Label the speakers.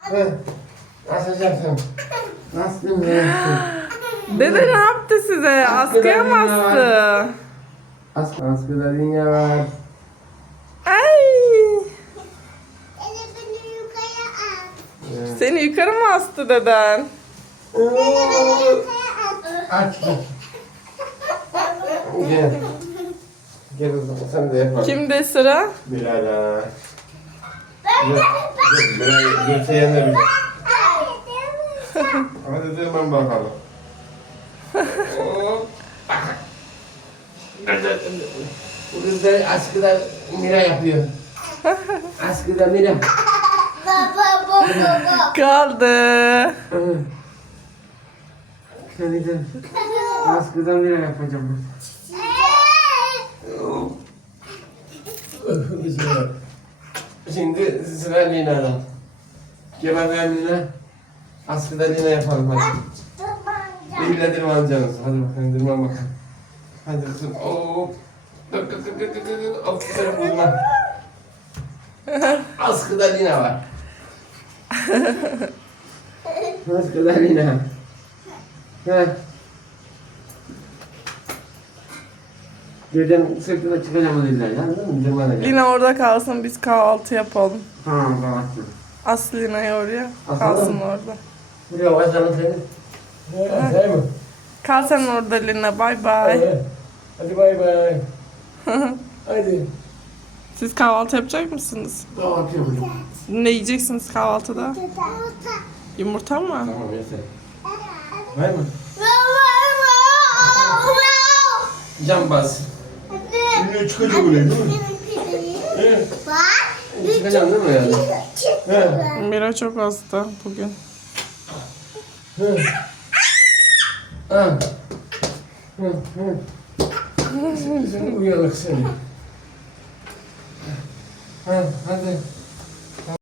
Speaker 1: Açacaksın. Nasıl yaptın?
Speaker 2: Dede ne yaptı size? Askıya mı astı?
Speaker 1: Askıda dünya var.
Speaker 2: Ay. Seni yukarı mı astı deden?
Speaker 1: Aç. Gel. Gel o zaman sen de yapalım.
Speaker 2: Kimde sıra?
Speaker 1: Bilal'a. Bilal götü yenebilir. Hadi hemen bakalım. Bu kız da askıda Mira yapıyor. Askıda Mira.
Speaker 2: Kaldı.
Speaker 1: Hadi de askıda Mira yapacağım. Bismillah. Şimdi sıra Lina'da. Kemal ve Lina. Askıda Lina yapalım hadi. İlle dirmanacaksınız. Hadi bakalım dirman bakalım. Hadi kızım. Oo. Dur. Aferin kızıma. Askıda Lina var. Askıda Lina. Heh. Birden sırtına çıkacağım o diller. Anladın mı? Dirmanacağım.
Speaker 2: Lina orada kalsın, biz kahvaltı yapalım.
Speaker 1: Tamam kapattım.
Speaker 2: As Lina'yı oraya.
Speaker 1: Asalım.
Speaker 2: Kalsın orada.
Speaker 1: Buraya bakalım seni. Değil mi?
Speaker 2: Kal sen orada Lina. Bay bay.
Speaker 1: Hadi bay bay. Hadi.
Speaker 2: Siz kahvaltı yapacak mısınız?
Speaker 1: Kahvaltı yapalım.
Speaker 2: Ne yiyeceksiniz kahvaltıda? Yumurta mı?
Speaker 1: Tamam yeter. Var mı? Cambaz. Şimdi çıkacak öyle değil mi? Çıkacağım değil mi yani? He.
Speaker 2: Mira çok hasta bugün.
Speaker 1: Hı. Ha. Hı. Sen uyanık seni. Ha, hadi.